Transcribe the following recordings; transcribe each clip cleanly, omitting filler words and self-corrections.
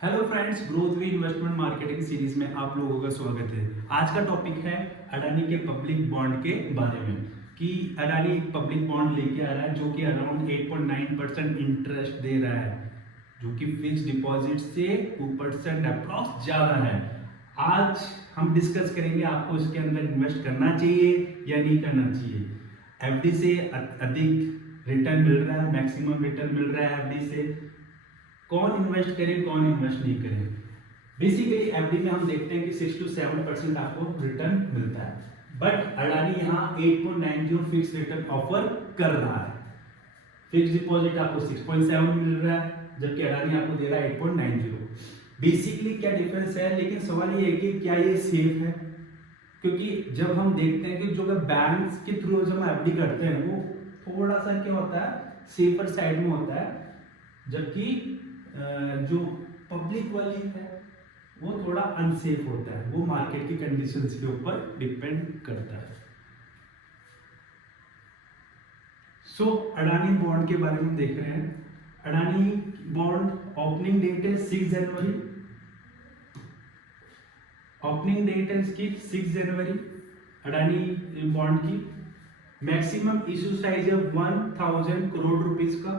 Hello friends, growth वे investment marketing series में आप लोगों का स्वागत है। आज का टॉपिक है अडानी के पब्लिक बॉन्ड के बारे में कि अडानी एक पब्लिक बॉन्ड लेके आ रहा है जो कि अराउंड 8.9% इंटरेस्ट दे रहा है, जो कि फिक्स डिपॉजिट से 2% अप्रॉक्स ज़्यादा है। आज हम डिस्कस करेंगे आपको इसके अंदर इन्वेस्ट करना चाहिए या नहीं करना चाहिए। एफडी से अधिक रिटर्न मिल रहा है, मैक्सिमम रिटर्न मिल रहा है एफडी से, कौन इन्वेस्ट करे कौन इन्वेस्ट नहीं करे। बेसिकली एफडी में हम देखते हैं कि 6 to 7% आपको रिटर्न मिलता है, बट अडानी यहाँ 8.90 फिक्स रिटर्न ऑफर कर रहा है। फिक्स डिपॉजिट आपको 6.7 मिल रहा है, जबकि अडानी आपको दे रहा है 8.90। बेसिकली क्या डिफरेंस है, लेकिन सवाल ये है कि क्या ये सेफ है, क्योंकि जब हम देखते हैं कि जो बैंक के थ्रू जब हम एफडी करते हैं वो थोड़ा सा क्या होता है, सेफर साइड में होता है, जबकि जो पब्लिक वाली है वो थोड़ा अनसेफ होता है। वो मार्केट की कंडीशंस के ऊपर डिपेंड करता है। अडानी बॉन्ड के बारे में देख रहे हैं। अडानी बॉन्ड ओपनिंग डेट है 6 जनवरी। ओपनिंग डेट है इसकी 6 जनवरी अडानी बॉन्ड की। मैक्सिमम इशू साइज है 1000 करोड़ रुपीस का।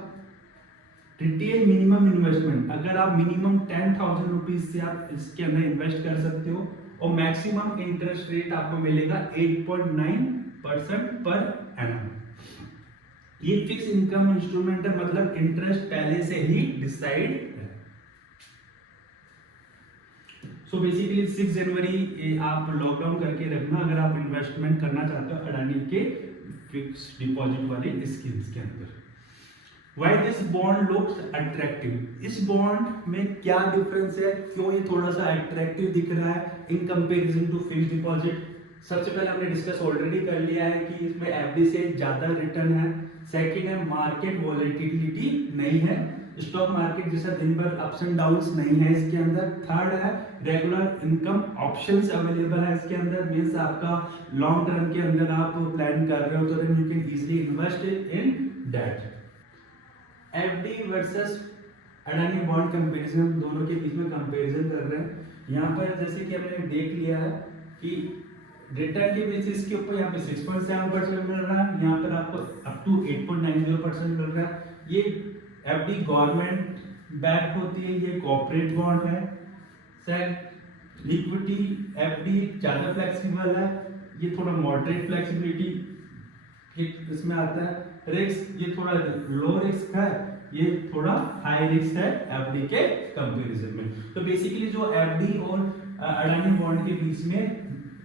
रिटेल मिनिमम इन्वेस्टमेंट, अगर आप मिनिमम 10,000 रुपीज से आप इसके अंदर इन्वेस्ट कर सकते हो, और मैक्सिमम इंटरेस्ट रेट आपको मिलेगा 8.9% पर एनम। ये फिक्स इनकम इंस्ट्रूमेंट है, मतलब इंटरेस्ट पहले से ही डिसाइड है। सो बेसिकली 6 जनवरी आप लॉकडाउन करके रखना अगर आप इन्वेस्टमेंट करना चाहते हो अडानी के फिक्स डिपॉजिट वाले स्कीम्स के अंदर। Why this bond looks attractive? इस बॉन्ड में क्या डिफरेंस है, क्यों ये थोड़ा सा अट्रैक्टिव दिख रहा है in comparison to fixed deposit. सबसे पहले हमने डिस्कस ऑलरेडी कर लिया है कि इसमें एफडी से ज्यादा रिटर्न है। सेकंड है, मार्केट वॉलेटिलिटी नहीं है, स्टॉक मार्केट जैसा दिन भर अप्स एंड डाउन्स नहीं है इसके अंदर। थर्ड है, रेगुलर इनकम ऑप्शंस अवेलेबल है इसके अंदर, मींस आपका लॉन्ग टर्म के अंदर आप प्लान कर रहे हो तो then you can easily invest in that. FD versus Adani bond comparison, दोनों के बीच में कंपैरिजन कर रहे हैं। यहाँ पर जैसे कि हमने देख लिया है कि रिटर्न के बेसिस के ऊपर यहाँ पे 6.7% मिल रहा है, यहाँ पर आपको अप टू 8.90% मिल रहा है। ये एफडी गवर्नमेंट बैक होती है, ये कॉर्पोरेट बॉन्ड है। सर लिक्विडिटी एफडी ज्यादा फ्लेक्सिबल है, ये थोड़ा मॉडरेट फ्लेक्सिबिलिटी इसमें आता है। रिस्क ये थोड़ा लो रिस्क है, ये थोड़ा हाई रिस्क है एफडी के कंपैरिजन में। तो बेसिकली जो एफडी और अडानी बॉन्ड के बीच में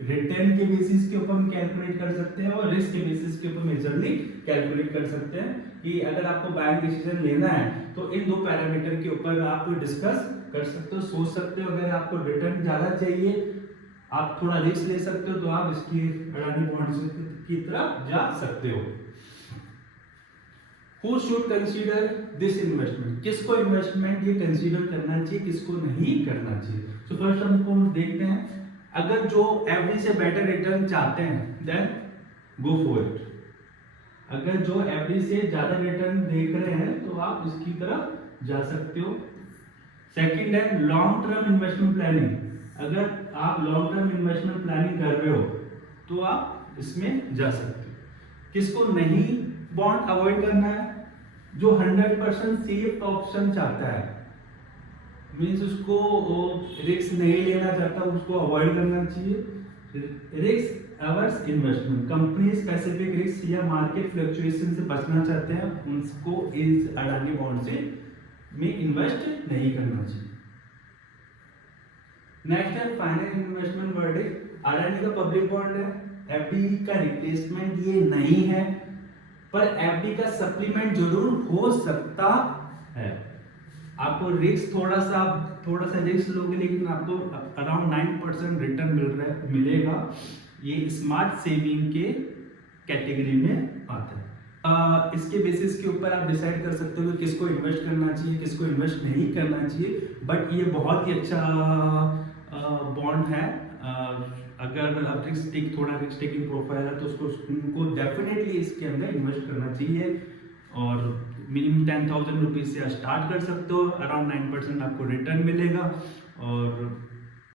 रिटर्न के बेसिस के ऊपर हम कैलकुलेट कर सकते हैं और रिस्क के बेसिस के ऊपर मेजरली कैलकुलेट कर सकते हैं कि अगर आपको बाइंग डिसीजन लेना है तो इन दो पैरामीटर के ऊपर आप डिस्कस कर सकते हो, सोच सकते हो। अगर आपको रिटर्न ज्यादा चाहिए, आप थोड़ा रिस्क ले सकते हो, तो आप इसकी अडानी बॉन्ड की तरफ जा सकते हो। Who should consider this investment? किसको इन्वेस्टमेंट ये कंसीडर करना चाहिए, किसको नहीं करना चाहिए। तो फर्स्ट हमको देखते हैं, अगर जो एफडी से बेटर रिटर्न चाहते हैं देन गो फॉर इट। अगर जो एफडी से ज्यादा रिटर्न देख रहे हैं तो आप इसकी तरफ जा सकते हो। सेकंड है लॉन्ग टर्म इन्वेस्टमेंट प्लानिंग, अगर आप लॉन्ग टर्म इन्वेस्टमेंट प्लानिंग कर रहे हो तो आप इसमें जा सकते हो। किसको नहीं बॉन्ड अवॉइड करना है, जो 100% सेफ ऑप्शन चाहता है, मींस उसको रिस्क नहीं लेना चाहता, उसको अवॉइड करना चाहिए। Risk averse investment, company specific risk या मार्केट फ्लक्चुएशन से बचना चाहते हैं, उनको इस अडानी बॉन्ड से में इन्वेस्ट नहीं करना चाहिए। नेक्स्ट है फाइनल इन्वेस्टमेंट वर्डिक्ट। अडानी का पब्लिक बॉन्ड है, एफडी का रिप्लेसमेंट ये नहीं है, पर एफडी का सप्लीमेंट जरूर हो सकता है। आपको रिस्क थोड़ा सा रिस्क लोगे, लेकिन आपको अराउंड 9% रिटर्न मिलेगा। ये स्मार्ट सेविंग के कैटेगरी में आता है। इसके बेसिस के ऊपर आप डिसाइड कर सकते हो कि किसको इन्वेस्ट करना चाहिए, किसको इन्वेस्ट नहीं करना चाहिए। बट ये बहुत ही अच्छा बॉन्ड है। अगर आप थोड़ा रिस्क टेकिंग प्रोफाइल है तो उसको उनको डेफिनेटली इसके अंदर इन्वेस्ट करना चाहिए। और मिनिमम 10,000 रुपीज़ से स्टार्ट कर सकते हो, अराउंड 9% आपको रिटर्न मिलेगा और